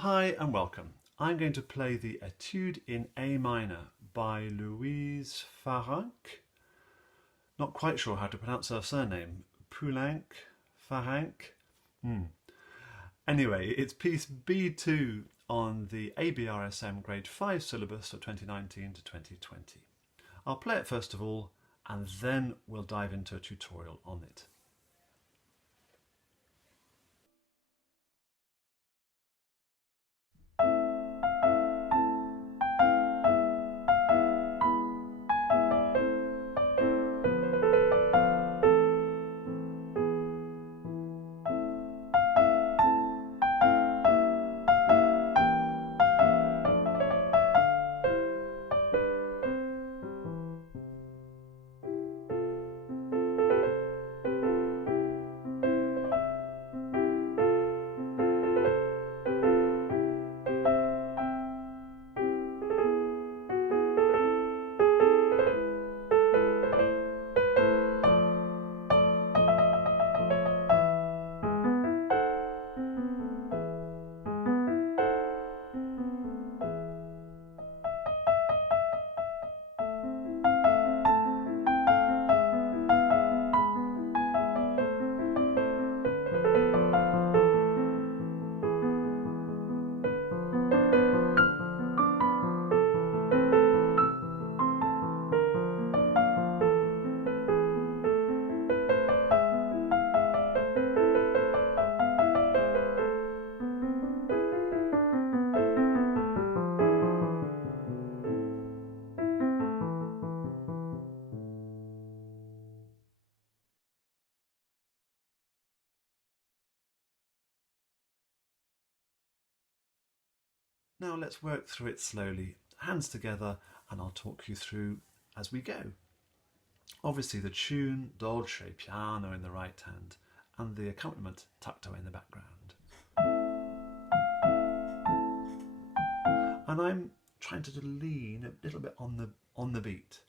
Hi and welcome. I'm going to play the Étude in A minor by Louise Farrenc. Not quite sure how to pronounce her surname. Farrenc. Anyway, it's piece B2 on the ABRSM Grade 5 syllabus of 2019 to 2020. I'll play it first of all, and then we'll dive into a tutorial on it. Now let's work through it slowly, hands together, and I'll talk you through as we go. Obviously the tune, dolce, piano in the right hand, and the accompaniment tucked away in the background. And I'm trying to lean a little bit on the beat.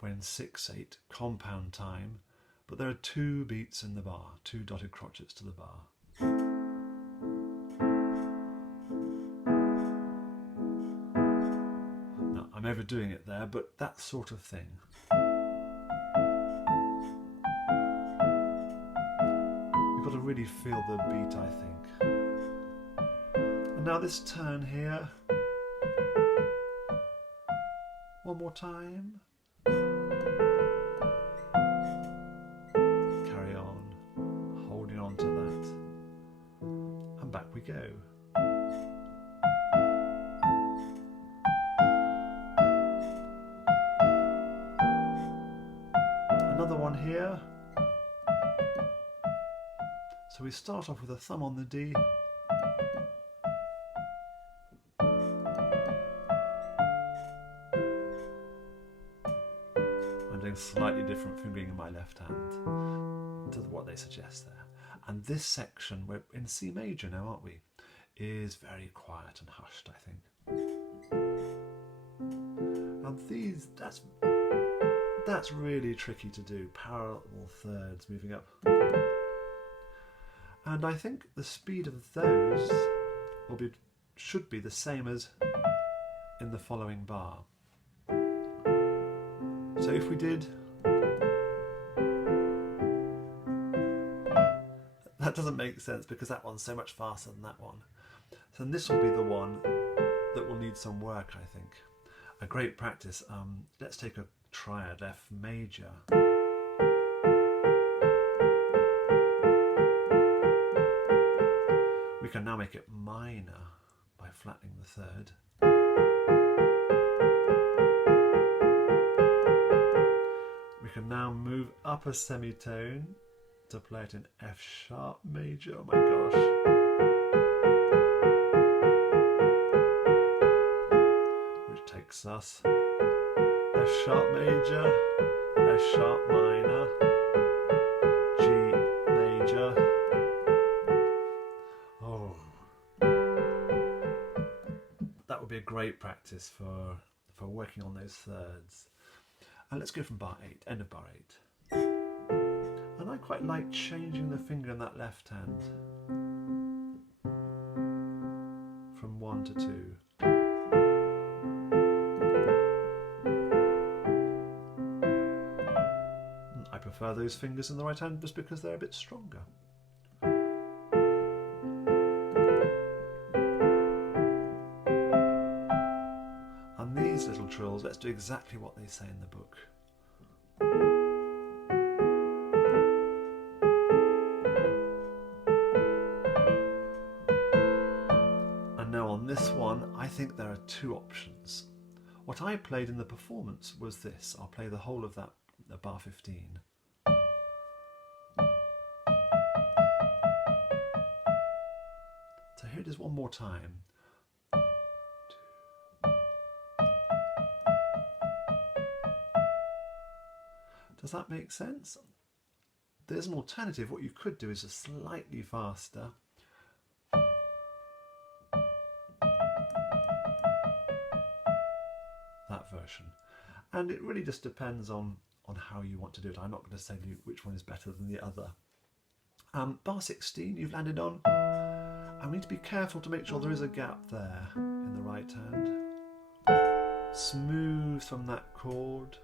We're in 6/8 compound time, but there are 2 beats in the bar, 2 dotted crotchets to the bar. I'm overdoing it there, but that sort of thing. You've got to really feel the beat, I think. And now this turn here. One more time. Carry on, holding on to that. And back we go. Another one here. So we start off with a thumb on the D. I'm doing slightly different fingering in my left hand to what they suggest there. And this section, we're in C major now, aren't we? Is very quiet and hushed, I think. And these, that's really tricky to do, parallel thirds moving up. And I think the speed of those should be the same as in the following bar. So if we did, that doesn't make sense because that one's so much faster than that one. So this will be the one that will need some work, I think. A great practice. Let's take a triad, F major. We can now make it minor by flattening the third. We can now move up a semitone to play it in F sharp major. Oh my gosh. Which takes us F sharp major, F sharp minor, G major. Oh, that would be a great practice for working on those thirds. And let's go from bar 8, end of bar 8. And I quite like changing the finger in that left hand from 1 to 2. I prefer those fingers in the right hand just because they're a bit stronger. And these little trills, let's do exactly what they say in the book. And now on this one, I think there are two options. What I played in the performance was this. I'll play the whole of that bar 15. So here it is one more time. Does that make sense? There's an alternative. What you could do is just slightly faster. That version. And it really just depends on how you want to do it. I'm not going to tell you which one is better than the other. Bar 16 you've landed on. I need to be careful to make sure there is a gap there in the right hand. Smooth from that chord.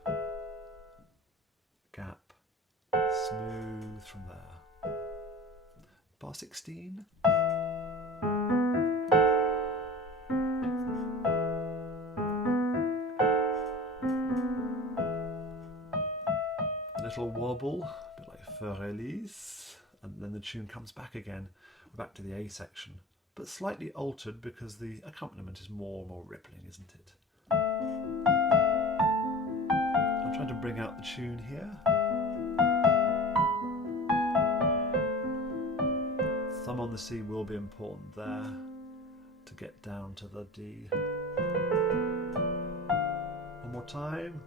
Gap. Smooth from there. Bar 16. A little wobble, a bit like Farrenc, and then the tune comes back again. We're back to the A section, but slightly altered because the accompaniment is more rippling, isn't it? I'm trying to bring out the tune here. Thumb on the C will be important there to get down to the D. One more time.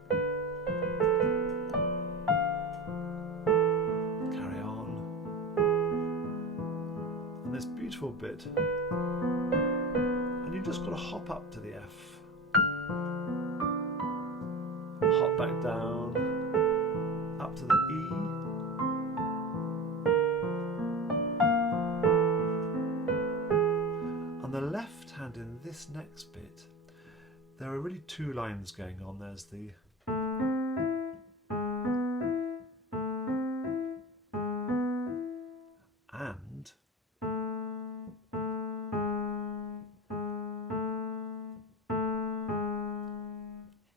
Carry on. And this beautiful bit. And you've just got to hop up to the F. Hop back down. Up to the E. The left hand in this next bit, there are really two lines going on. There's the and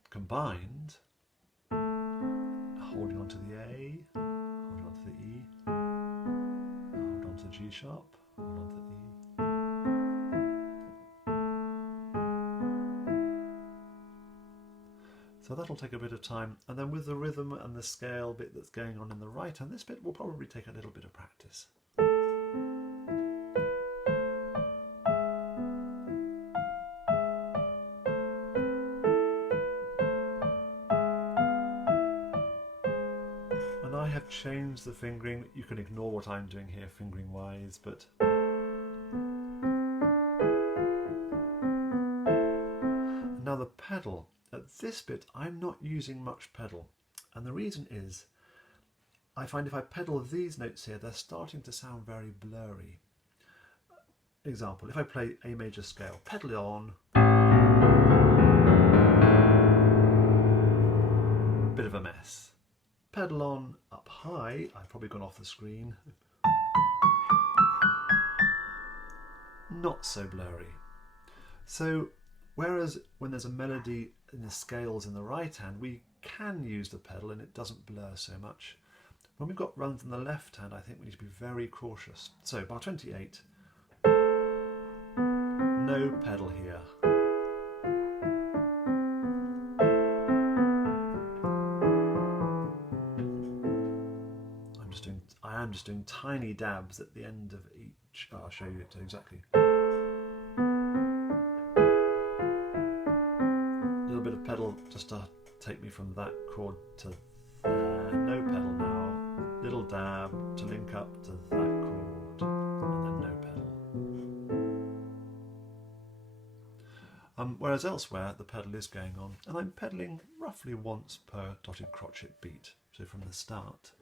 combined, holding on to the A, holding on to the E, hold on to the G sharp, hold on to the E. So that'll take a bit of time, and then with the rhythm and the scale bit that's going on in the right hand, this bit will probably take a little bit of practice. And I have changed the fingering. You can ignore what I'm doing here fingering wise, but now the pedal. At this bit, I'm not using much pedal, and the reason is I find if I pedal these notes here, they're starting to sound very blurry. Example, if I play A major scale, pedal it on, bit of a mess. Pedal on up high, I've probably gone off the screen, not so blurry. So whereas when there's a melody in the scales in the right hand, we can use the pedal and it doesn't blur so much. When we've got runs in the left hand, I think we need to be very cautious. So bar 28, no pedal here. I am just doing tiny dabs at the end of each. I'll show you it exactly. Bit of pedal just to take me from that chord to there. No pedal now. Little dab to link up to that chord, and then no pedal. Whereas elsewhere the pedal is going on, and I'm pedaling roughly once per dotted crotchet beat. So from the start.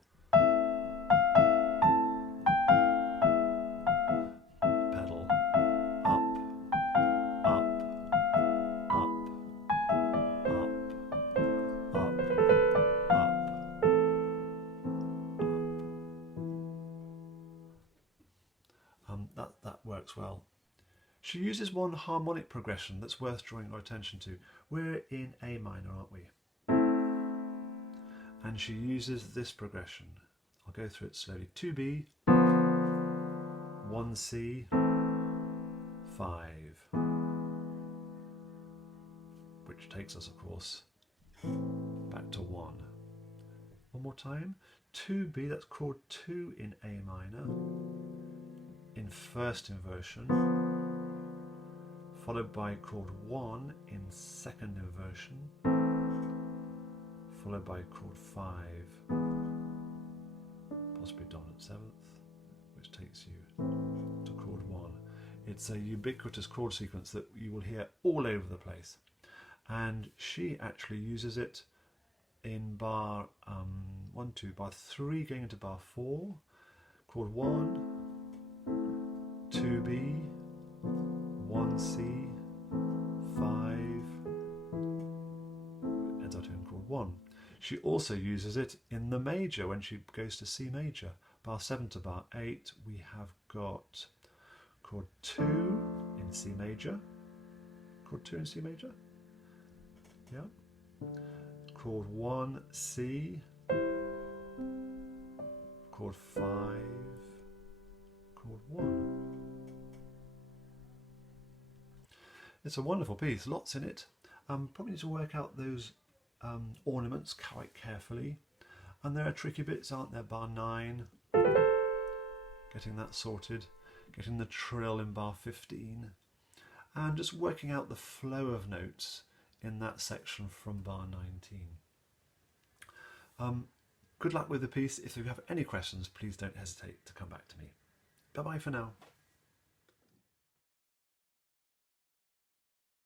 Pedal up, up, works well. She uses one harmonic progression that's worth drawing our attention to. We're in A minor, aren't we? And she uses this progression. I'll go through it slowly. 2B, 1C, 5, which takes us, of course, back to 1. One more time. 2B, that's chord 2 in A minor, in first inversion, followed by chord 1 in second inversion, followed by chord 5, possibly dominant 7th, which takes you to chord 1. It's a ubiquitous chord sequence that you will hear all over the place, and she actually uses it in bar 1, 2, bar 3 going into bar 4, chord 1, 2B, 1C, 5, ends up in chord 1. She also uses it in the major when she goes to C major. Bar 7 to bar 8, we have got chord 2 in C major, chord 2 in C major, yeah, chord 1, C, chord 5, chord 1. It's a wonderful piece, lots in it. Probably need to work out those ornaments quite carefully. And there are tricky bits, aren't there? Bar 9, getting that sorted, getting the trill in bar 15, and just working out the flow of notes in that section from bar 19. Good luck with the piece. If you have any questions, please don't hesitate to come back to me. Bye-bye for now.